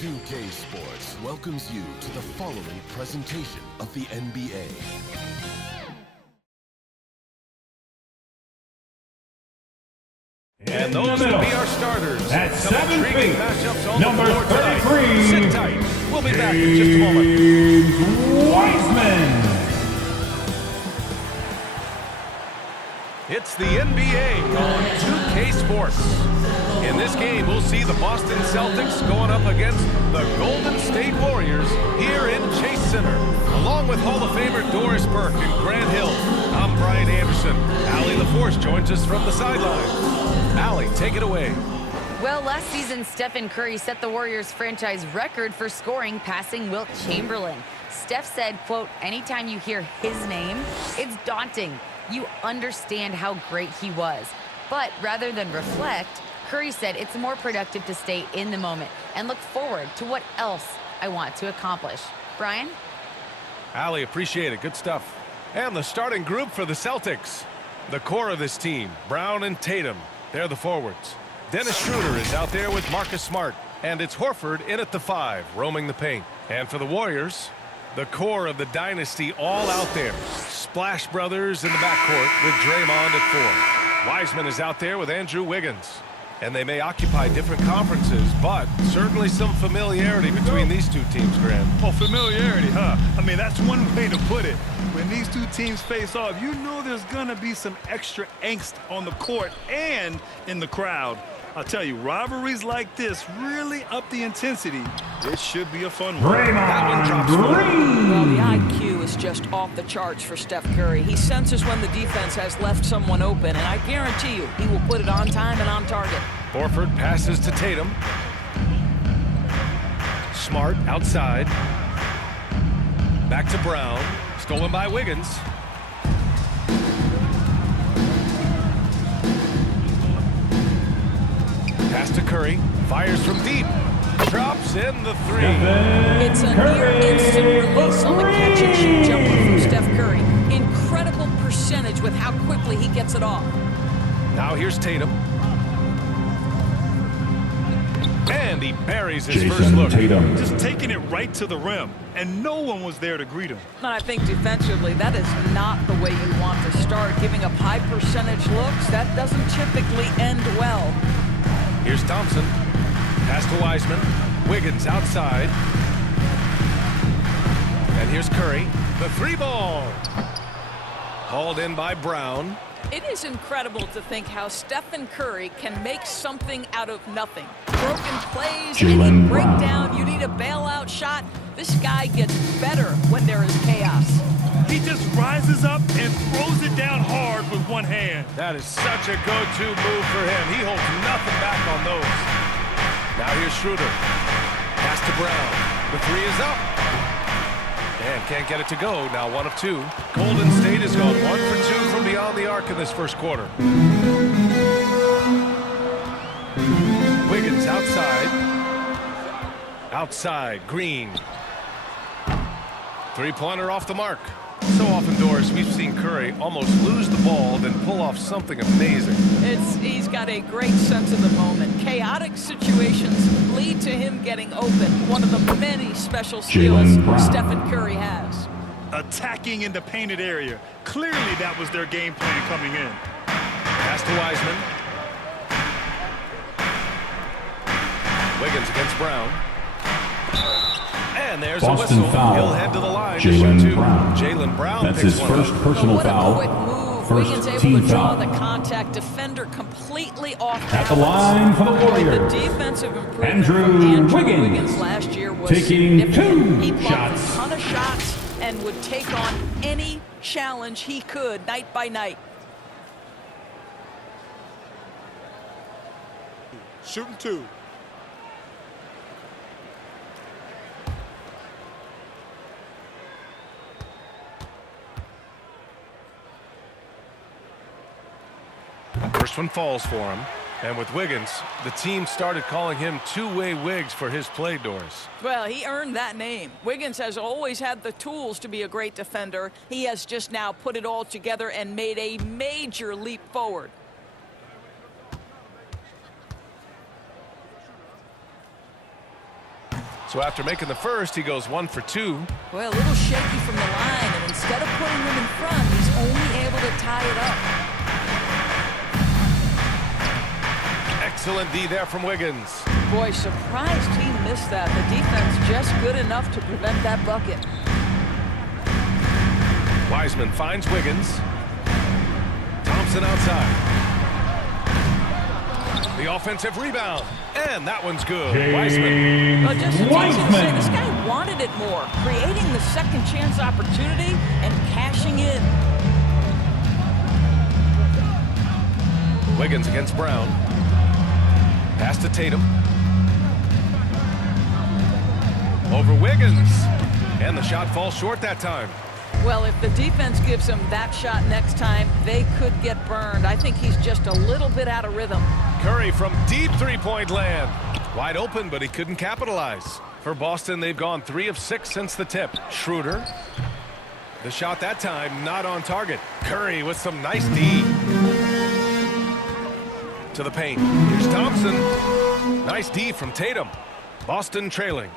2K Sports welcomes you to the following presentation of the NBA. And those will be our starters. At Some 7 intriguing feet, matchups on number the floor tonight. 33. Sit tight. We'll be back in just a moment. Wiseman. It's the NBA on 2K Sports. In this game, we'll see the Boston Celtics going up against the Golden State Warriors here in Chase Center. Along with Hall of Famer Doris Burke and Grant Hill, I'm Brian Anderson. Allie LaForce joins us from the sideline. Allie, take it away. Well, last season, Stephen Curry set the Warriors franchise record for scoring, passing Wilt Chamberlain. Steph said, quote, anytime you hear his name, it's daunting. You understand how great he was. But rather than reflect, Curry said it's more productive to stay in the moment and look forward to what else I want to accomplish. Brian? Allie, appreciate it. Good stuff. And the starting group for the Celtics. The core of this team, Brown and Tatum. They're the forwards. Dennis Schroeder is out there with Marcus Smart. And it's Horford in at the 5, roaming the paint. And for the Warriors, the core of the dynasty all out there. Splash Brothers in the backcourt with Draymond at 4. Wiseman is out there with Andrew Wiggins. And they may occupy different conferences, but certainly some familiarity between these two teams, Grant. Oh, familiarity, huh? I mean, that's one way to put it. When these two teams face off, you know there's going to be some extra angst on the court and in the crowd. I'll tell you, rivalries like this really up the intensity. It should be a fun one. That one drops Well, the IQ is just off the charts for Steph Curry. He senses when the defense has left someone open, and I guarantee you he will put it on time and on target. Horford passes to Tatum. Smart outside. Back to Brown. Stolen by Wiggins. Pass to Curry. Fires from deep. Drops in the 3. It's a near instant release on the catch-and-shoot jumper from Steph Curry. Incredible percentage with how quickly he gets it off. Now here's Tatum. And he buries his first look. Just taking it right to the rim, and no one was there to greet him. And I think defensively, that is not the way you want to start. Giving up high percentage looks, that doesn't typically end well. Here's Thompson. Pass to Wiseman. Wiggins outside. And here's Curry. The 3-ball. Hauled in by Brown. It is incredible to think how Stephen Curry can make something out of nothing. Broken plays, any breakdown, you need a bailout shot. This guy gets better when there is chaos. He just rises up and throws it down hard with one hand. That is such a go-to move for him. He holds nothing back on those. Now here's Schroeder. Pass to Brown. The 3 is up. And can't get it to go. Now 1 of 2. Golden State has gone 1 for 2 from beyond the arc in this first quarter. Wiggins outside. Outside. Green. 3-pointer off the mark. So often, Doris, we've seen Curry almost lose the ball, then pull off something amazing. He's got a great sense of the moment. Chaotic situations lead to him getting open. One of the many special skills Stephen Curry has. Attacking in the painted area. Clearly that was their game plan coming in. Pass to Wiseman. Wiggins against Brown. And there's Boston a whistle. foul. He'll head to the line to shoot 2. Jaylen Brown That's picks his one first up. personal What a foul. quick move. First Wiggins able team to draw foul. the contact. Defender completely off At the balance. line for the Warriors. The defensive improvement Andrew from Andrew Wiggins. Wiggins last year was Taking significant. 2 He blocked shots. a ton of shots and would take on any challenge he could night by night. Shooting 2. First one falls for him. And with Wiggins, the team started calling him two-way Wiggs for his play, Doris. Well, he earned that name. Wiggins has always had the tools to be a great defender. He has just now put it all together and made a major leap forward. So after making the first, he goes 1 for 2. Well, a little shaky from the line, and instead of putting them in front, he's only able to tie it up. Excellent D there from Wiggins. Boy, surprised he missed that. The defense just good enough to prevent that bucket. Wiseman finds Wiggins. Thompson outside. The offensive rebound. And that one's good. Wiseman. Well, just to say, this guy wanted it more, creating the second chance opportunity and cashing in. Wiggins against Brown. Pass to Tatum. Over Wiggins. And the shot falls short that time. Well, if the defense gives him that shot next time, they could get burned. I think he's just a little bit out of rhythm. Curry from deep three-point land. Wide open, but he couldn't capitalize. For Boston, they've gone 3 of 6 since the tip. Schroeder. The shot that time not on target. Curry with some nice D. To the paint. Here's Thompson. Nice D from Tatum. Boston trailing.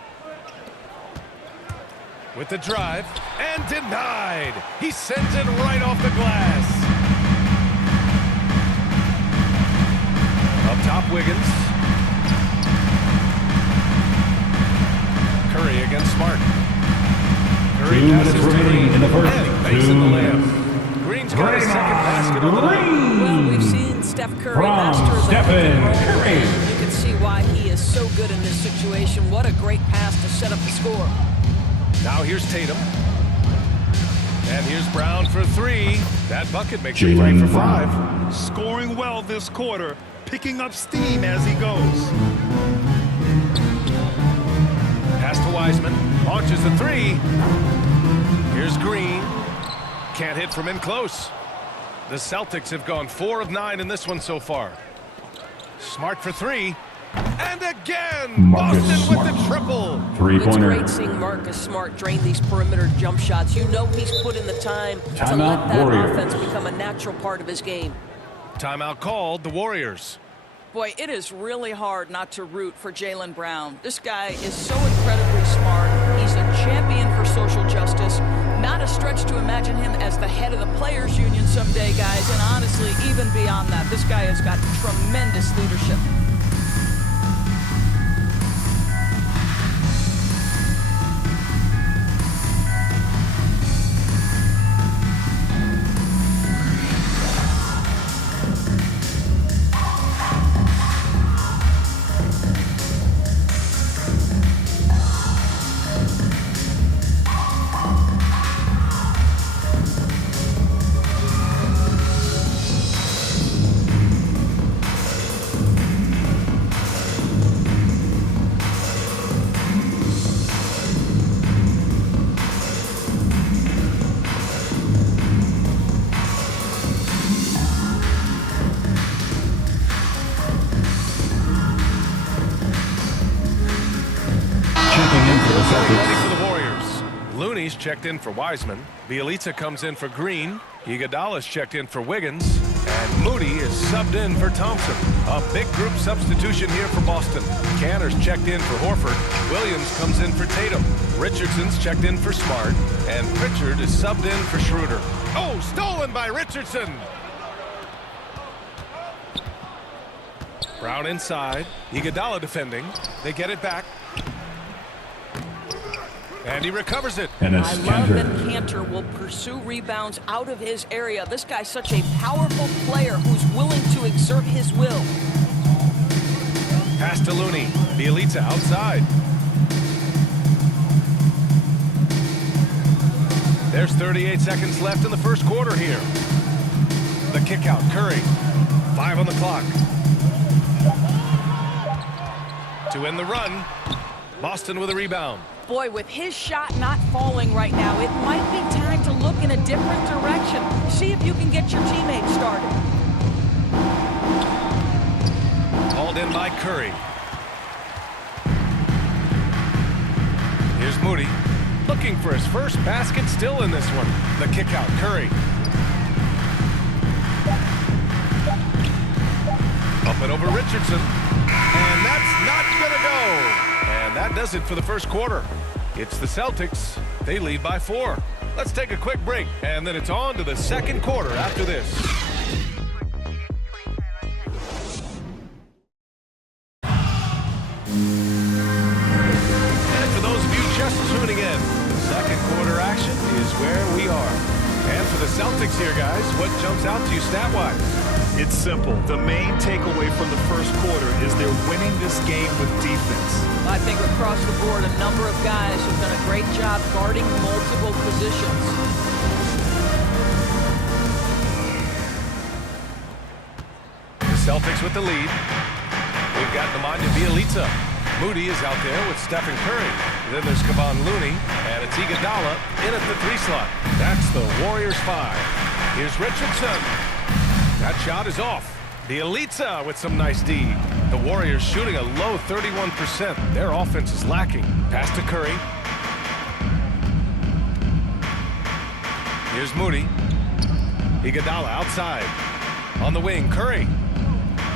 With the drive. And denied. He sends it right off the glass. Up top, Wiggins. Curry against Smart. Curry 2 minutes remaining in the first. And makes it the layup. Green's got his second basket of the night. Well, we've seen Steph Curry master the Stephen Curry. You can see why he is so good in this situation. What a great pass to set up the score. Now here's Tatum. And here's Brown for 3. That bucket makes it 3 for 5. Scoring well this quarter, picking up steam as he goes. Pass to Wiseman. Launches a 3. Here's Green. Can't hit from in close. The Celtics have gone 4 of 9 in this one so far. Smart for 3. And again, Boston with the triple. It's great seeing Marcus Smart drain these perimeter jump shots. You know he's put in the time to let that offense become a natural part of his game. Timeout called, the Warriors. Boy, it is really hard not to root for Jaylen Brown. This guy is so incredibly smart. He's a champion for social justice. Not a stretch to imagine him as the head of the Players Union someday, guys. And honestly, even beyond that, this guy has got tremendous leadership. Ready for the Warriors. Looney's checked in for Wiseman. Bielitsa comes in for Green. Iguodala's checked in for Wiggins. And Moody is subbed in for Thompson. A big group substitution here for Boston. Canner's checked in for Horford. Williams comes in for Tatum. Richardson's checked in for Smart. And Pritchard is subbed in for Schroeder. Oh, stolen by Richardson. Brown inside. Iguodala defending. They get it back. And he recovers it. And it's I love that Cantor will pursue rebounds out of his area. This guy's such a powerful player who's willing to exert his will. Pass to Looney. Bielitsa outside. There's 38 seconds left in the first quarter here. The kick out. Curry. 5 on the clock. To end the run. Boston with a rebound. Boy, with his shot not falling right now, it might be time to look in a different direction. See if you can get your teammates started. Hauled in by Curry. Here's Moody. Looking for his first basket still in this one. The kick out, Curry. Up and over Richardson. And that's not going to go. And that does it for the first quarter. It's the Celtics. They lead by 4. Let's take a quick break, and then it's on to the second quarter after this. And for those of you just tuning in, second quarter action is where we are. And for the Celtics here, guys, what jumps out to you stat-wise? It's simple. The main takeaway from the first quarter is they're winning this game with defense. I think across the board, a number of guys have done a great job guarding multiple positions. The Celtics with the lead. We've got Nemanja Bjelica. Moody is out there with Stephen Curry. Then there's Kevon Looney, and it's Iguodala in at the 3 slot. That's the Warriors 5. Here's Richardson. That shot is off. Bjelica with some nice D. The Warriors shooting a low 31%. Their offense is lacking. Pass to Curry. Here's Moody. Iguodala outside. On the wing, Curry.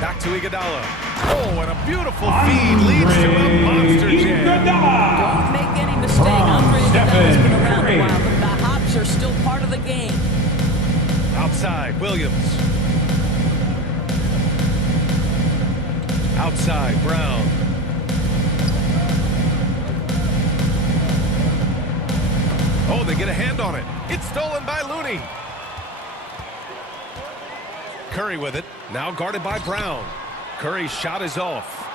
Back to Iguodala. Oh, and a beautiful feed leads to a monster jam. Don't make any mistake. Andre Iguodala's been around a while, but the hops are still part of the game. Outside, Williams. Outside, Brown. Oh, they get a hand on it. It's stolen by Looney. Curry with it. Now guarded by Brown. Curry's shot is off.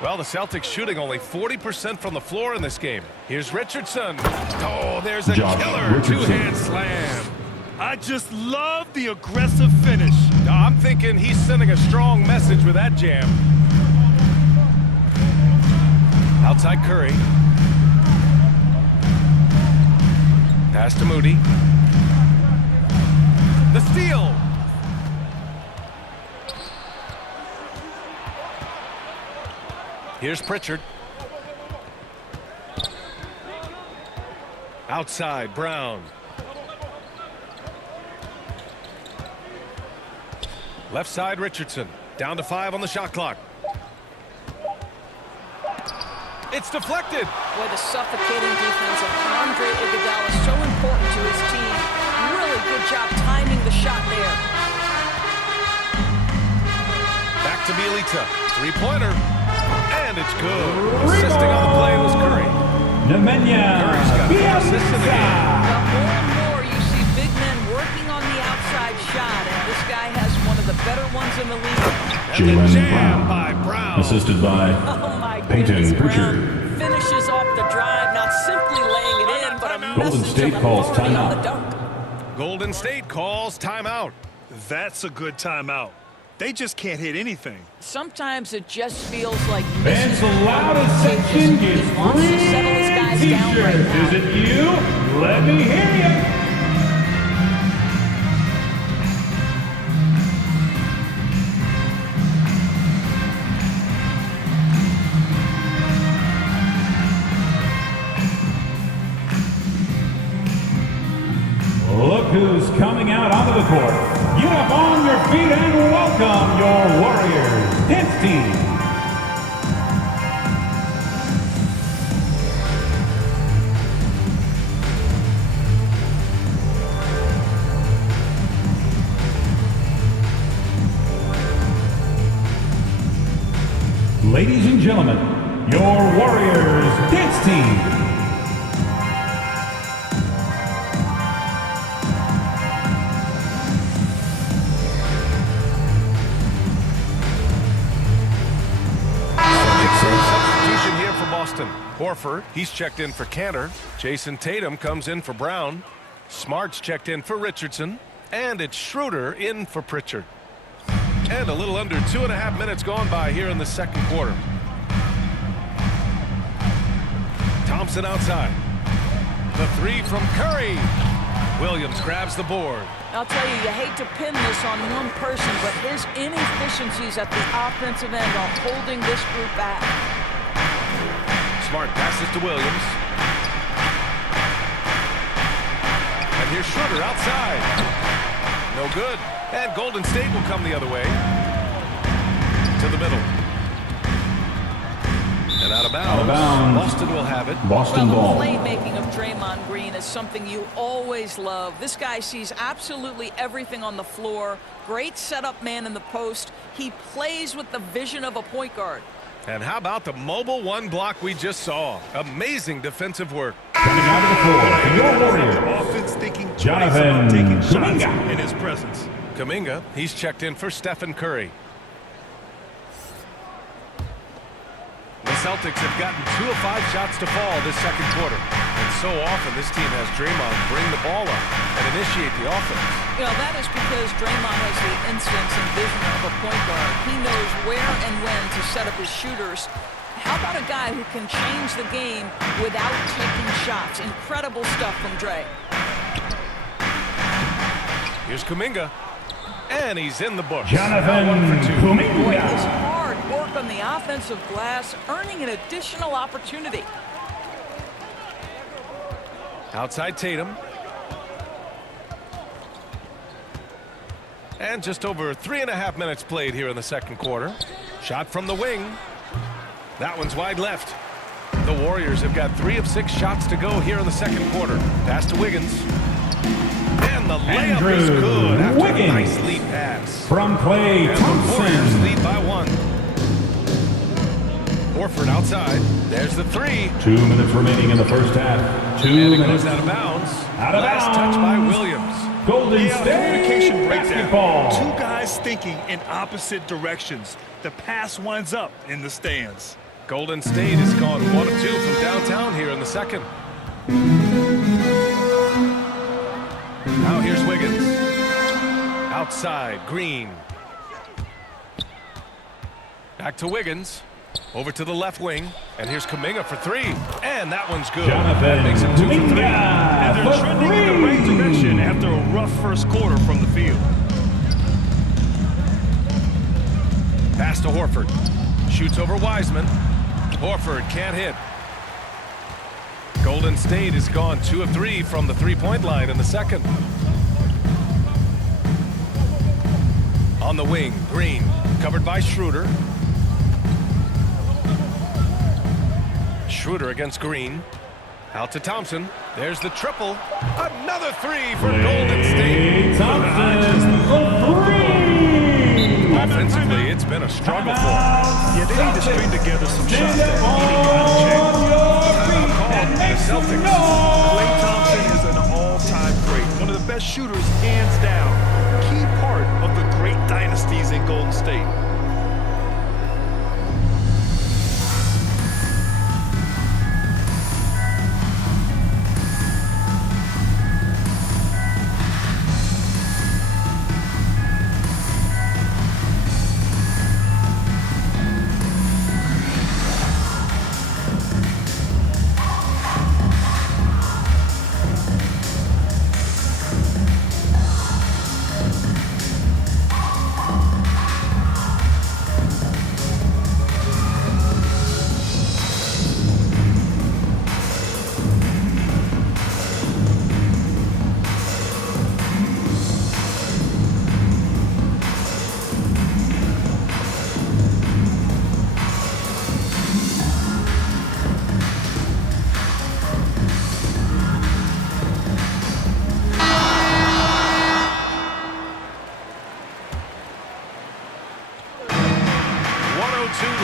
Well, the Celtics shooting only 40% from the floor in this game. Here's Richardson. Oh, there's a killer two-hand slam. I just love the aggressive finish. No, I'm thinking he's sending a strong message with that jam. Outside Curry. Pass to Moody. The steal. Here's Pritchard. Outside, Brown. Left side, Richardson. Down to 5 on the shot clock. It's deflected. Boy, the suffocating defense of Andre Iguodala is so important to his team. Really good job timing the shot there. Back to Bjelica. 3-pointer. And it's good. Assisting on the play was Curry. Curry's got 4 assists in the game. But more and more you see big men working on the outside shot, and this guy has one of the better ones in the league. And the jam by Brown. Assisted by Oh my Peyton goodness, Pritchard. Brown finishes off the drive, not simply laying it in, but a Golden message State of calls authority on the timeout. dunk. Golden State calls timeout. That's a good timeout. They just can't hit anything. Sometimes it just feels like Fans the loudest section gets he wants to settle his guys free down right t-shirts. now. Is it you? Let me hear you. Look who's coming out onto the court. Get up on your feet and welcome your Warriors dance team. Ladies and gentlemen, your Warriors dance team. Substitution here for Boston. Horford, he's checked in for Cantor. Jason Tatum comes in for Brown. Smart's checked in for Richardson. And it's Schroeder in for Pritchard. And a little under 2.5 minutes gone by here in the second quarter. Thompson outside. The 3 from Curry. Williams grabs the board. I'll tell you, you hate to pin this on one person, but his inefficiencies at the offensive end are holding this group back. Smart passes to Williams. And here's Schroeder outside. No good. And Golden State will come the other way. To the middle. And out of bounds. Boston will have it. Boston ball. The playmaking of Draymond Green is something you always love. This guy sees absolutely everything on the floor. Great setup man in the post. He plays with the vision of a point guard. And how about the mobile one block we just saw? Amazing defensive work. Coming out of the floor, for your Warriors, Offense thinking twice Jonathan about taking shots Kuminga. in his presence. Kuminga, he's checked in for Stephen Curry. The Celtics have gotten 2 of 5 shots to fall this second quarter. And so often this team has Draymond bring the ball up and initiate the offense. You know, that is because Draymond has the instincts and vision of a point guard. He knows where and when to set up his shooters. How about a guy who can change the game without taking shots? Incredible stuff from Dre. Here's Kuminga. And he's in the bush. Jonathan Boy, his Kuminga. hard work on the offensive glass, earning an additional opportunity. Outside Tatum. And just over 3.5 minutes played here in the second quarter. Shot from the wing. That one's wide left. The Warriors have got 3 of 6 shots to go here in the second quarter. Pass to Wiggins. And the layup is good after a nice lead pass. From Klay And the Warriors Thompson. lead by 1. Horford outside. There's the 3. 2 minutes remaining in the first half. 2 And it minutes. goes out of bounds. Out of Last bounds. touch by Williams. Golden Yeah, communication State breakdown. basketball. 2 guys thinking in opposite directions. The pass winds up in the stands. Golden State has gone 1 of 2 from downtown here in the second. Now here's Wiggins. Outside, Green. Back to Wiggins. Over to the left wing. And here's Kuminga for 3. And that one's good. That Jonathan makes it 2 for 3. And Kuminga they're for trending in the right 3. direction after a rough first quarter from the field. Pass to Horford. Shoots over Wiseman. Horford can't hit. Golden State has gone 2 of 3 from the three-point line in the second. On the wing, Green, covered by Schroeder. Schroeder against Green. Out to Thompson. There's the triple. Another 3 for Golden State. Klay Thompson for 3. Offensively, it's been a struggle for them. Yeah, they need to string together some shots that Stand are eating out of check. on your feet and make The some Celtics. noise. Klay Thompson is an all-time great. One of the best shooters, hands down. Key part of the great dynasties in Golden State.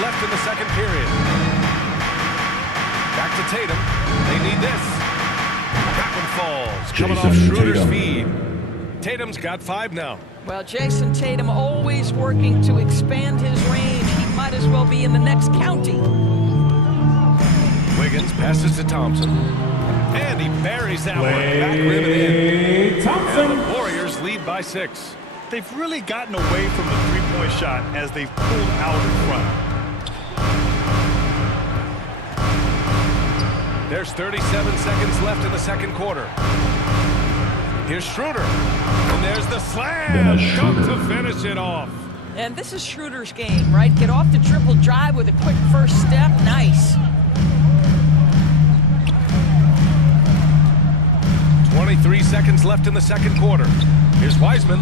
Left in the second period. Back to Tatum. They need this. That one falls. Coming off Jason Schroeder's Tatum. feed. Tatum's got 5 now. Well, Jason Tatum always working to expand his range. He might as well be in the next county. Wiggins passes to Thompson. And he buries that one. Back rim and in. Klay Thompson. And the Warriors lead by 6. They've really gotten away from the three-point shot as they've pulled out in front. There's 37 seconds left in the second quarter. Here's Schroeder. And there's the slam. Dunk to finish it off. And this is Schroeder's game, right? Get off the triple drive with a quick first step. Nice. 23 seconds left in the second quarter. Here's Wiseman.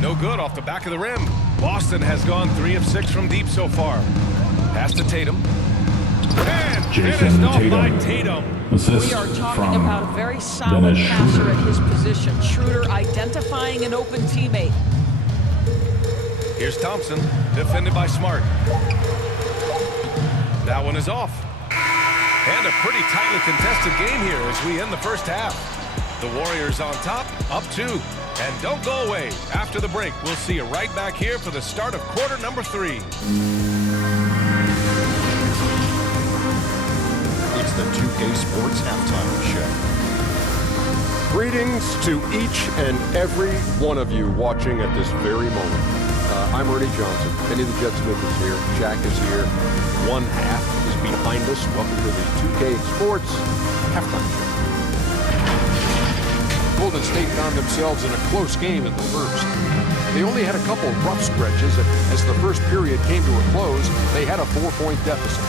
No good off the back of the rim. Boston has gone 3 of 6 from deep so far. Pass to Tatum. And finished off by Tatum. Assist We are talking from about a very solid Dennis passer Schroeder. at his position. Schroeder identifying an open teammate. Here's Thompson, defended by Smart. That one is off. And a pretty tightly contested game here as we end the first half. The Warriors on top, up 2. And don't go away. After the break, we'll see you right back here for the start of quarter number 3. It's the 2K Sports Halftime Show. Greetings to each and every one of you watching at this very moment. I'm Ernie Johnson. Kenny the Jet Smith is here. Jack is here. One half is behind us. Welcome to the 2K Sports Halftime Show. Golden State found themselves in a close game in the first. They only had a couple of rough stretches. As the first period came to a close, they had a 4-point deficit.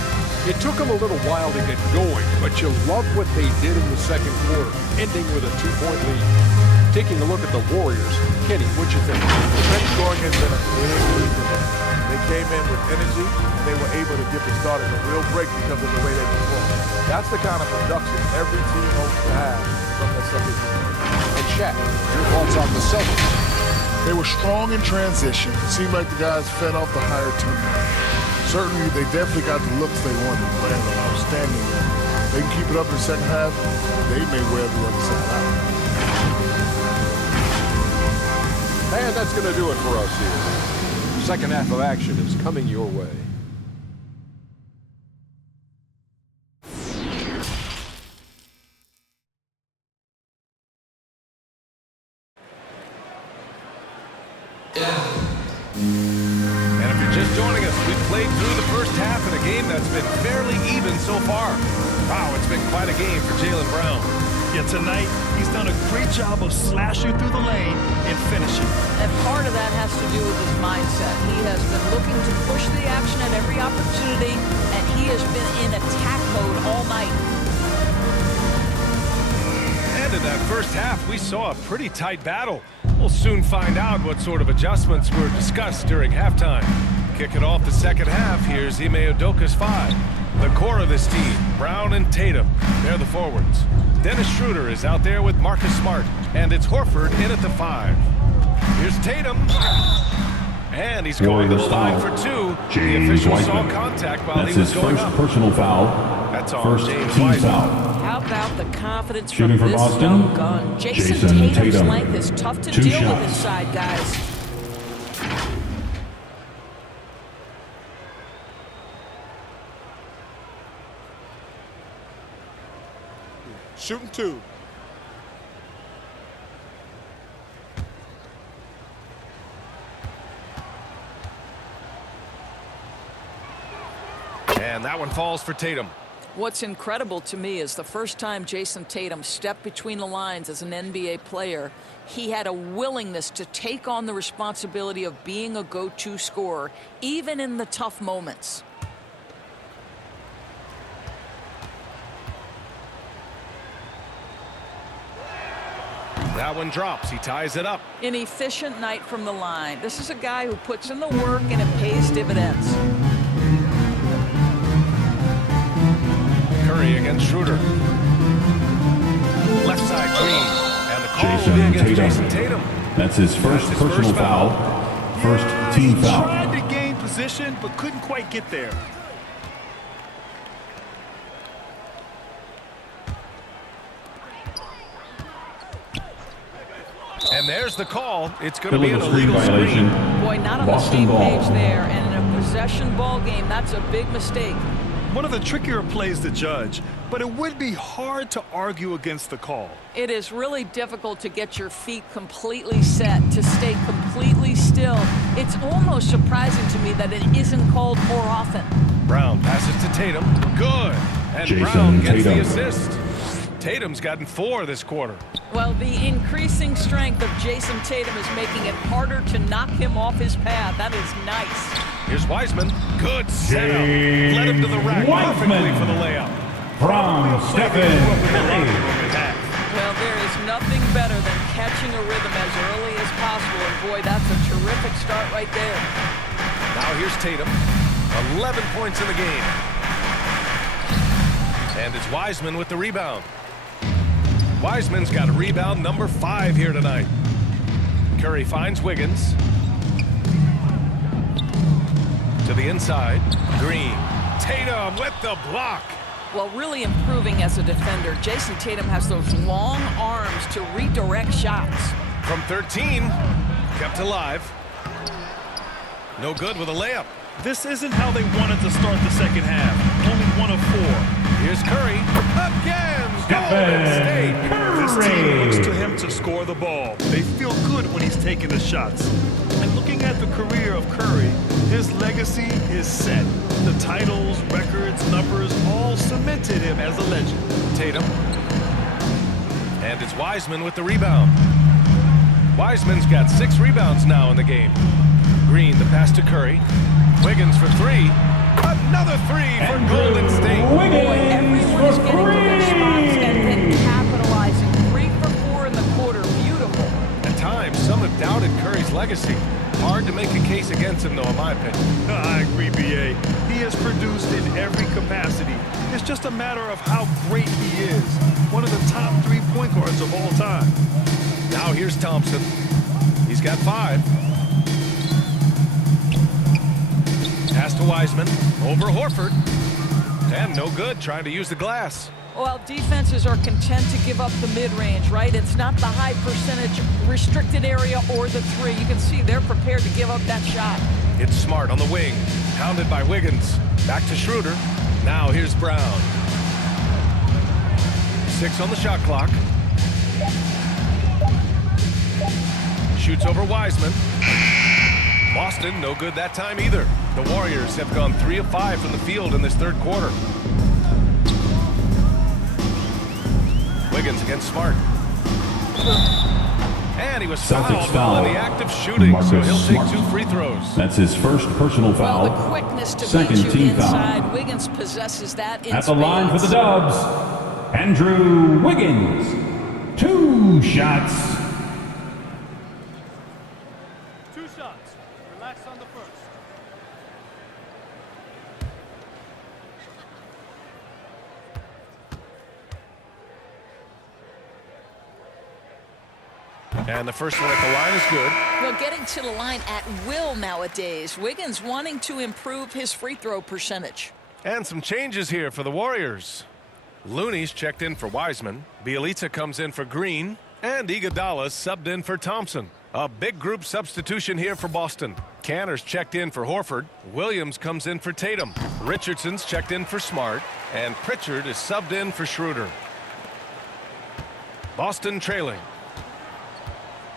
It took them a little while to get going, but you love what they did in the second quarter, ending with a 2-point lead. Taking a look at the Warriors, Kenny, what you think? The bench scoring has been a big week for them. They came in with energy. They were able to give the starters a real break because of the way they performed. That's the kind of production every team hopes to have from the second unit. And Shaq, your thoughts on the Celtics? They were strong in transition. It seemed like the guys fed off the higher tempo. Certainly, they definitely got the looks they wanted, playing an outstanding game. They can keep it up in the second half, they may wear the other side out. And that's going to do it for us here. Second half of action is coming your way. And if you're just joining us, we've played through the first half in a game that's been fairly even so far. Wow, it's been quite a game for Jaylen Brown. Yeah, tonight he's done a great job of slashing through the lane and finishing. And part of that has to do with his mindset. He has been looking to push the action at every opportunity, and he has been in attack mode all night. And in that first half, we saw a pretty tight battle. We'll soon find out what sort of adjustments were discussed during halftime. Kicking off the second half, here's Ime Udoka's 5. The core of this team, Brown and Tatum, they're the forwards. Dennis Schroeder is out there with Marcus Smart, and it's Horford in at the 5. Here's Tatum. And he's going to the line for 2. The official saw contact while he was going up. That's his first personal foul. That's on First James team Wiseman. foul. How about the confidence Shooting from for this Boston, young gun? Jason Tatum's Tatum. length is tough to 2 deal shots. with inside, guys. Shooting 2. And that one falls for Tatum. What's incredible to me is the first time Jason Tatum stepped between the lines as an NBA player, he had a willingness to take on the responsibility of being a go-to scorer, even in the tough moments. That one drops. He ties it up. An efficient night from the line. This is a guy who puts in the work and it pays dividends. Curry against Schroeder. Left side Green. And the call will be against Jason Tatum. That's his first personal foul. First team He foul. tried to gain position, but couldn't quite get there. And there's the call. It's going to be an Illegal screen illegal violation. screen. Boy, not on the Boston same ball. page there. And in a possession ball game, that's a big mistake. One of the trickier plays to judge, but it would be hard to argue against the call. It is really difficult to get your feet completely set, to stay completely still. It's almost surprising to me that it isn't called more often. Brown passes to Tatum. Good. And Jason Brown gets Tatum. the assist. Tatum's gotten 4 this quarter. Well, the increasing strength of Jason Tatum is making it harder to knock him off his path. That is nice. Here's Wiseman. Good setup. Led him to the rack perfectly for the layup. From Stephen Curry. Well, there is nothing better than catching a rhythm as early as possible. And boy, that's a terrific start right there. Now here's Tatum. 11 points in the game. And it's Wiseman with the rebound. Wiseman's got a rebound number 5 here tonight. Curry finds Wiggins. To the inside. Green. Tatum with the block. Well, really improving as a defender. Jason Tatum has those long arms to redirect shots. From 13. Kept alive. No good with a layup. This isn't how they wanted to start the second half. Only 1 of 4. Here's Curry. Again. Golden State. This team looks to him to score the ball. They feel good when he's taking the shots. And looking at the career of Curry, his legacy is set. The titles, records, numbers all cemented him as a legend. Tatum. And it's Wiseman with the rebound. Wiseman's got 6 rebounds now in the game. Green, the pass to Curry. Wiggins for 3. Another 3 for Golden State. Everyone is getting to their spots and then capitalizing. 3 for 4 in the quarter. Beautiful. At times, some have doubted Curry's legacy. Hard to make a case against him, though, in my opinion. I agree, B.A. He has produced in every capacity. It's just a matter of how great he is. One of the top 3 point guards of all time. Now here's Thompson. He's got 5. Pass to Wiseman. Over Horford. And no good, trying to use the glass. Well, defenses are content to give up the mid-range, right? It's not the high percentage restricted area or the 3. You can see they're prepared to give up that shot. It's Smart on the wing. Pounded by Wiggins. Back to Schroeder. Now here's Brown. 6 on the shot clock. Shoots over Wiseman. Boston, no good that time either. The Warriors have gone 3 of 5 from the field in this third quarter. Wiggins against Smart. And he was Celtics fouled in the act of shooting, so he'll take 2 free throws. That's his first personal foul. Well, the quickness to Second beat team you inside. foul. Wiggins possesses that in At the line for the spades. Dubs, Andrew Wiggins. 2 shots. 2 shots. Relax on the first. And the first one at the line is good. Well, getting to the line at will nowadays. Wiggins wanting to improve his free throw percentage. And some changes here for the Warriors. Looney's checked in for Wiseman. Bielitsa comes in for Green. And Iguodala subbed in for Thompson. A big group substitution here for Boston. Canner's checked in for Horford. Williams comes in for Tatum. Richardson's checked in for Smart. And Pritchard is subbed in for Schroeder. Boston trailing.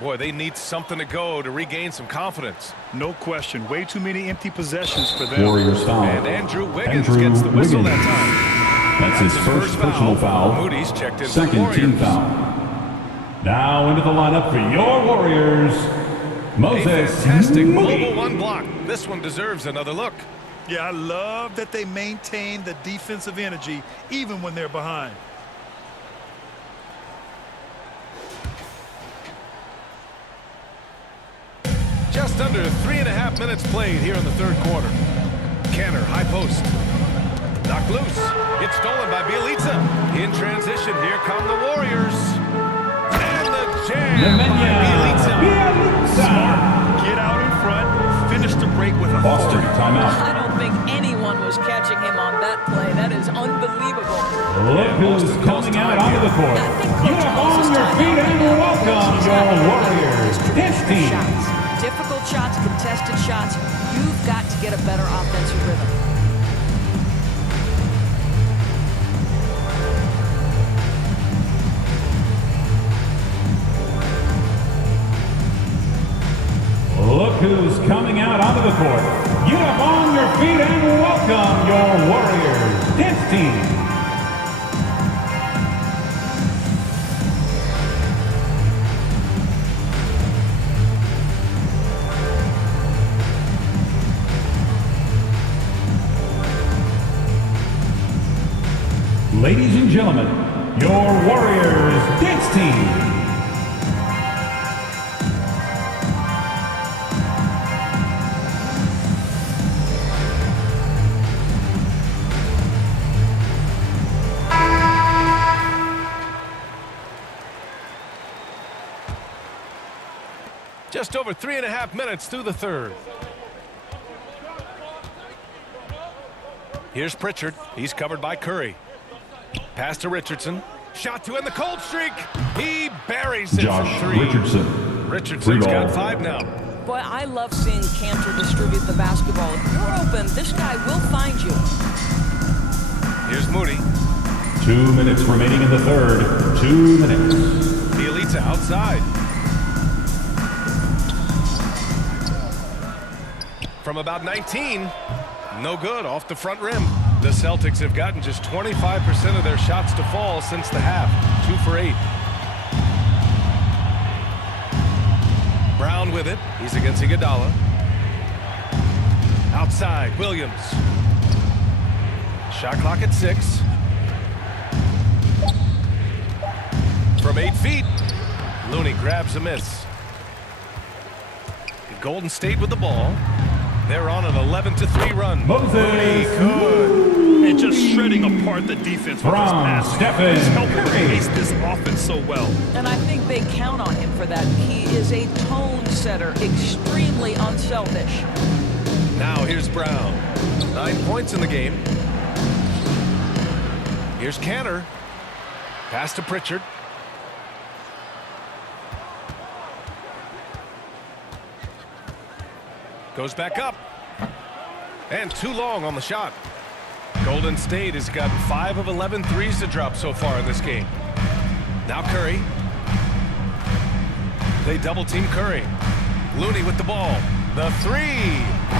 Boy, they need something to go to regain some confidence. No question. Way too many empty possessions for them. Warriors foul. And Andrew Wiggins gets the whistle that time. That's his first personal foul. Moody's checked in for the Second Warriors. team foul. Now into the lineup for your Warriors, A Moses fantastic Moody. global 1 block. This one deserves another look. Yeah, I love that they maintain the defensive energy even when they're behind. Just under 3.5 minutes played here in the third quarter. Canner, high post. Knocked loose. It's stolen by Bielitsa. In transition, here come the Warriors. And the jam by Bielitsa. Bielitsa. Get out in front, finish the break with a Boston, timeout. I don't think anyone was catching him on that play. That is unbelievable. Look who's coming out onto the court. Get up on your feet and welcome your Warriors, his team. Difficult shots, contested shots. You've got to get a better offensive rhythm. Look who's coming out onto the court. Get up on your feet and welcome your Warriors, his team. Ladies and gentlemen, your Warriors dance team. Just over 3.5 minutes through the third. Here's Pritchard. He's covered by Curry. Pass to Richardson. Shot to end the cold streak. He buries it from three. Richardson's got 5 now. Boy, I love seeing Cantor distribute the basketball. If you're open, this guy will find you. Here's Moody. 2 minutes remaining in the third. 2 minutes. Bielitsa outside. From about 19, no good off the front rim. The Celtics have gotten just 25% of their shots to fall since the half. 2 for 8. Brown with it. He's against Iguodala. Outside, Williams. Shot clock at 6. From 8 feet, Looney grabs a miss. Golden State with the ball. They're on an 11-3 run. Moses. Good. And just shredding apart the defense with his passing. He's helping pace this offense so well. And I think they count on him for that. He is a tone setter, extremely unselfish. Now here's Brown. 9 points in the game. Here's Cantor. Pass to Pritchard. Goes back up. And too long on the shot. Golden State has gotten 5 of 11 threes to drop so far in this game. Now Curry. They double team Curry. Looney with the ball. The 3.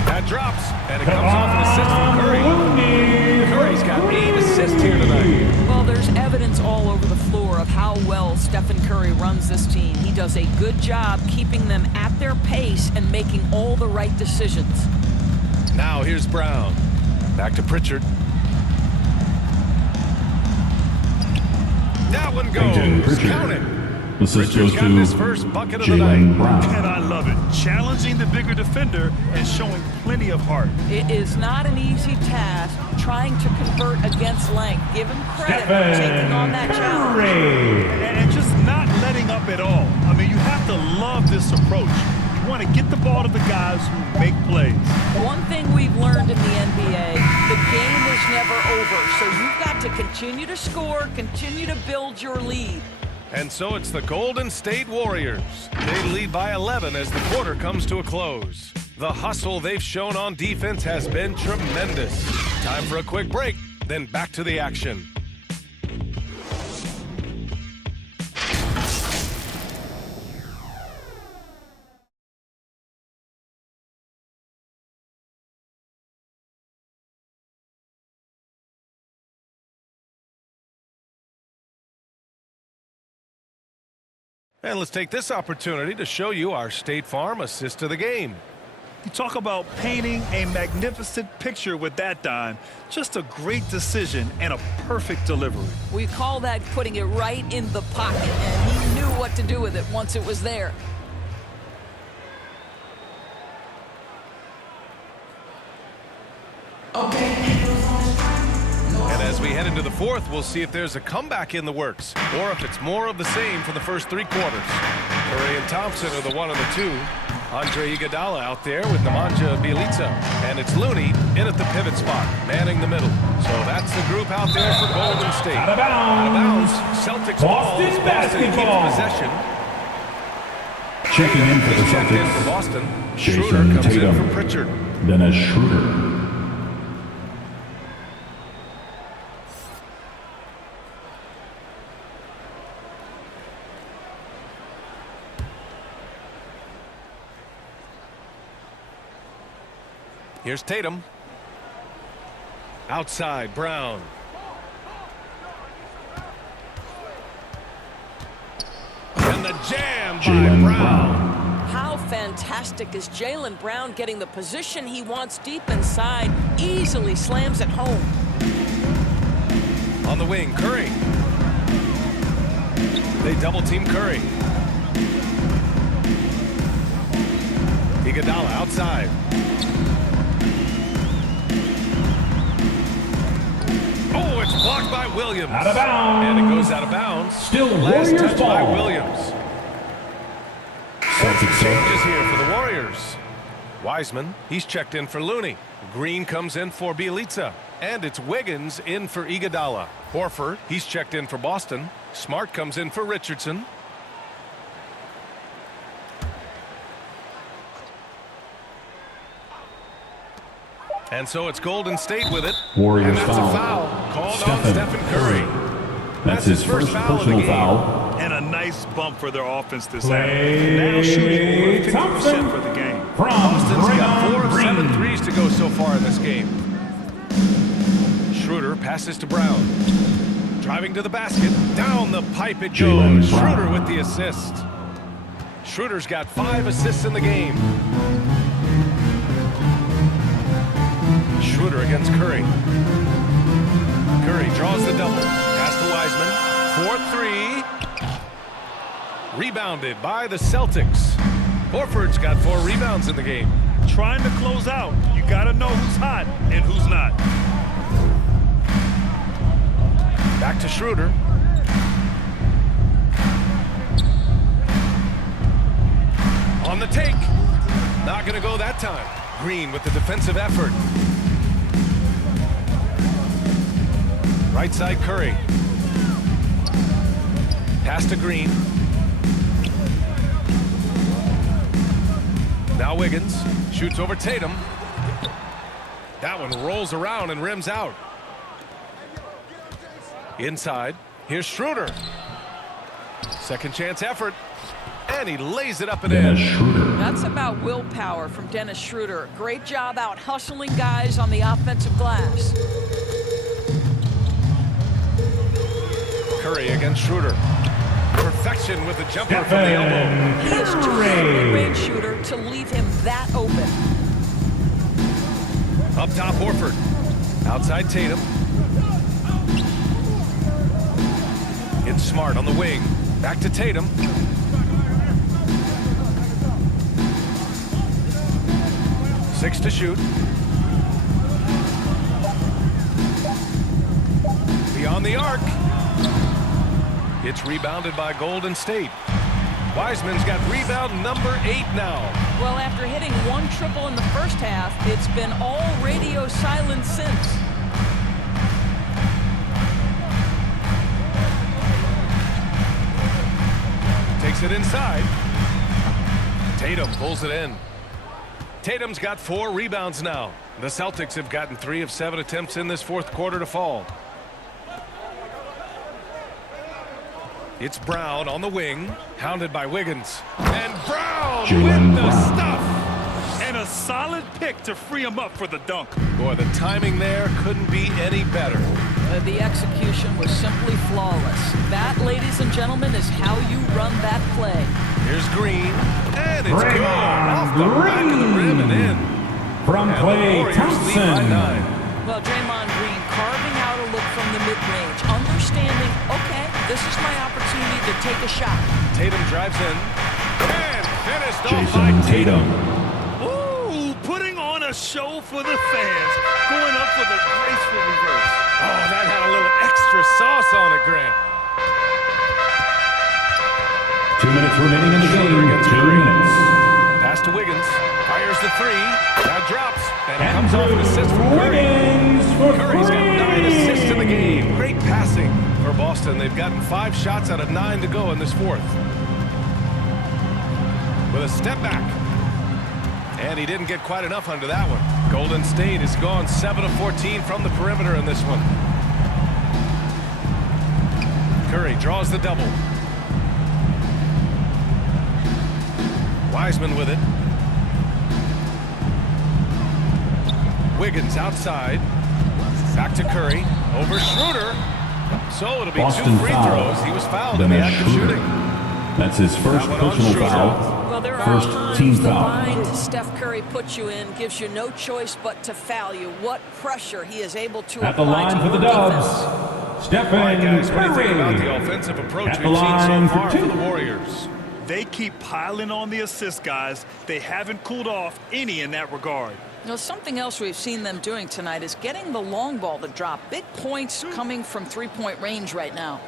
That drops. And it comes off an assist from Curry. Curry's got 8 assists here tonight. Well, there's evidence all over the floor of how well Stephen Curry runs this team. He does a good job keeping them at their pace and making all the right decisions. Now here's Brown. Back to Pritchard. That one goes. Count it. Pritchard's got his first bucket of the night. And I love it. Challenging the bigger defender and showing plenty of heart. It is not an easy task trying to convert against length. Give him credit for taking on that challenge. And just not letting up at all. I mean, you have to love this approach. You want to get the ball to the guys who make plays. One thing we've learned in the NBA, the game is never over. So you've got to continue to score, continue to build your lead. And so it's the Golden State Warriors. They lead by 11 as the quarter comes to a close. The hustle they've shown on defense has been tremendous. Time for a quick break, then back to the action. And let's take this opportunity to show you our State Farm assist of the game. You talk about painting a magnificent picture with that dime. Just a great decision and a perfect delivery. We call that putting it right in the pocket, and he knew what to do with it once it was there. And as we head into the fourth, we'll see if there's a comeback in the works, or if it's more of the same for the first 3 quarters. Curry and Thompson are the 1 and the 2. Andre Iguodala out there with Nemanja Bielitsa. And it's Looney in at the pivot spot, manning the middle. So that's the group out there for Golden State. Out of bounds. Celtics Boston ball. basketball. Keeps possession. Checking in for the Checked in for Celtics. Boston. Jason Schroeder comes in Tatum. for Pritchard. Dennis Schroeder. Here's Tatum. Outside, Brown. And the jam by Brown. How fantastic is Jaylen Brown getting the position he wants deep inside, easily slams it home. On the wing, Curry. They double team Curry. Iguodala outside. Oh, it's blocked by Williams. Out of bounds. And it goes out of bounds. Still Last Warriors touch by ball. Williams. Celtics Changes here for the Warriors. Wiseman, he's checked in for Looney. Green comes in for Bjelica. And it's Wiggins in for Iguodala. Horford, he's checked in for Boston. Smart comes in for Richardson. And so it's Golden State with it. Warriors and that's foul. a foul called on Stephen Stephen Curry. That's his first foul of the personal game. foul. And a nice bump for their offense this half. Play Now shooting over 50% Thompson. for the game. From Boston's got 4 of Green. 7 threes to go so far in this game. Schroeder passes to Brown. Driving to the basket. Down the pipe it Jaylen goes. Brown. Schroeder with the assist. Schroeder's got 5 assists in the game. Schroeder against Curry. Curry draws the double. Pass to Wiseman. 4-3. Rebounded by the Celtics. Horford's got 4 rebounds in the game. Trying to close out. You got to know who's hot and who's not. Back to Schroeder. On the take. Not going to go that time. Green with the defensive effort. Right side Curry. Pass to Green. Now Wiggins shoots over Tatum. That one rolls around and rims out. Inside, here's Schroeder. Second chance effort. And he lays it up and in. That's about willpower from Dennis Schroeder. Great job out hustling guys on the offensive glass. Curry against Schroeder. Perfection with the jumper from the elbow. He is too a range shooter to leave him that open. Up top, Horford. Outside Tatum. It's Smart on the wing. Back to Tatum. Six to shoot. Beyond the arc. It's rebounded by Golden State. Wiseman's got rebound number 8 now. Well, after hitting 1 triple in the first half, it's been all radio silence since. Takes it inside. Tatum pulls it in. Tatum's got 4 rebounds now. The Celtics have gotten 3 of 7 attempts in this fourth quarter to fall. It's Brown on the wing, hounded by Wiggins. And Brown with the stuff. And a solid pick to free him up for the dunk. Boy, the timing there couldn't be any better. The execution was simply flawless. That, ladies and gentlemen, is how you run that play. Here's Green, and it's good off the back of the rim and in. From And the Klay Warriors lead by 9. Well, Draymond Green carving out a look from the mid-range, understanding, okay, this is my opportunity to take a shot. Tatum drives in, and finished off by Tatum. Ooh, putting on a show for the fans. Going up for the graceful reverse. Oh, that had a little extra sauce on it, Grant. 2 minutes remaining in the Schroeder game. against 2 Curry. minutes. Pass to Wiggins. Fires the 3. Now drops. And it comes off an assist from Curry. Wiggins for Curry's got 9 three. assists in the game. Great passing for Boston. They've gotten 5 shots out of 9 to go in this fourth. With a step back. And he didn't get quite enough under that one. Golden State has gone 7 of 14 from the perimeter in this one. Curry draws the double. Wiseman with it. Wiggins outside. Back to Curry. Over Schroeder. So it'll be Boston 2 free foul. throws. He was fouled in the Dennis act of Schroeder. shooting. That's his first That one on personal Schroeder. foul. Well, there First are team times the foul. mind Steph Curry puts you in gives you no choice but to foul you. What pressure he is able to At the apply line to for the your Dubs, defense. Stephen All right, guys, what do you think Curry. about the offensive approach At the we've seen so line for far for two. the Warriors? They keep piling on the assist, guys. They haven't cooled off any in that regard. You know, something else we've seen them doing tonight is getting the long ball to drop. Big points coming from three-point range right now.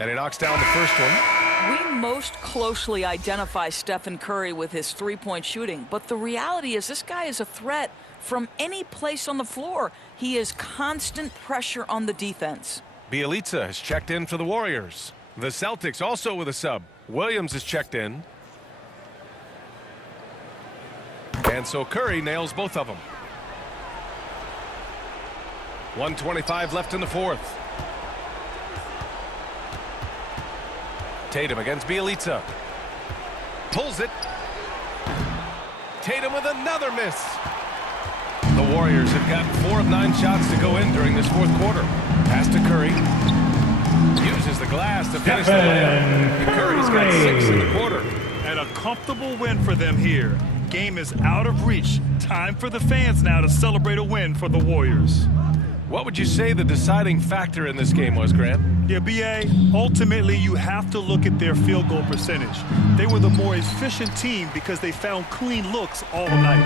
And he knocks down the first one. We most closely identify Stephen Curry with his three-point shooting, but the reality is this guy is a threat from any place on the floor. He is constant pressure on the defense. Bielitsa has checked in for the Warriors. The Celtics also with a sub. Williams has checked in. And so Curry nails both of them. 1:25 left in the fourth. Tatum against Bielitsa. Pulls it. Tatum with another miss. The Warriors have gotten 4 of 9 shots to go in during this fourth quarter. Pass to Curry. Uses the glass to finish the layup. And Curry's got 6 in the quarter. And a comfortable win for them here. Game is out of reach. Time for the fans now to celebrate a win for the Warriors. What would you say the deciding factor in this game was, Grant? Yeah, B.A., ultimately you have to look at their field goal percentage. They were the more efficient team because they found clean looks all night.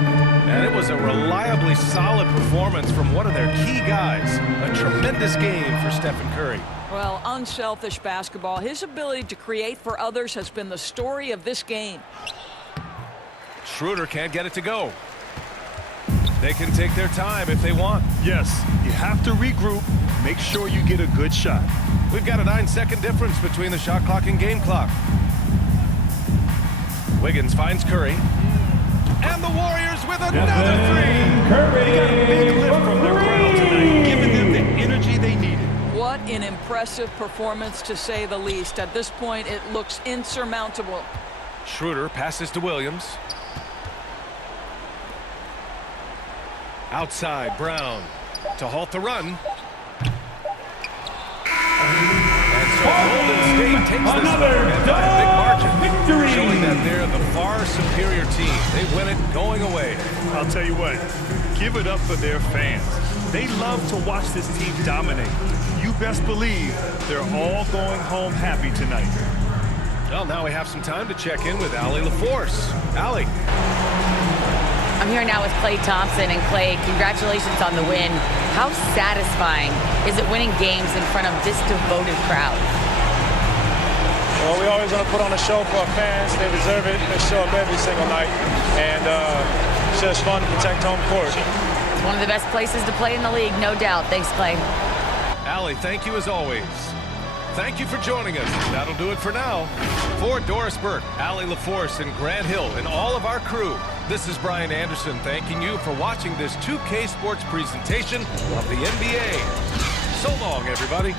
And it was a reliably solid performance from one of their key guys. A tremendous game for Stephen Curry. Well, unselfish basketball. His ability to create for others has been the story of this game. Schroeder can't get it to go. They can take their time if they want. Yes, you have to regroup. Make sure you get a good shot. We've got a 9-second difference between the shot clock and game clock. Wiggins finds Curry. And the Warriors with another three. Curry. They got a big lift from their crowd tonight, giving them the energy they needed. What an impressive performance, to say the least. At this point, it looks insurmountable. Schroeder passes to Williams. Outside, Brown to halt the run. And so Golden State takes this one and by a big margin, victory. showing that they're the far superior team. They win it going away. I'll tell you what, give it up for their fans. They love to watch this team dominate. You best believe they're all going home happy tonight. Well, now we have some time to check in with Allie LaForce. Allie. I'm here now with Klay Thompson. And Klay, congratulations on the win. How satisfying is it winning games in front of this devoted crowd? Well, we always want to put on a show for our fans. They deserve it. They show up every single night. And it's just fun to protect home court. It's one of the best places to play in the league, no doubt. Thanks, Klay. Allie, thank you as always. Thank you for joining us. That'll do it for now. For Doris Burke, Allie LaForce, and Grant Hill, and all of our crew, this is Brian Anderson thanking you for watching this 2K Sports presentation of the NBA. So long, everybody.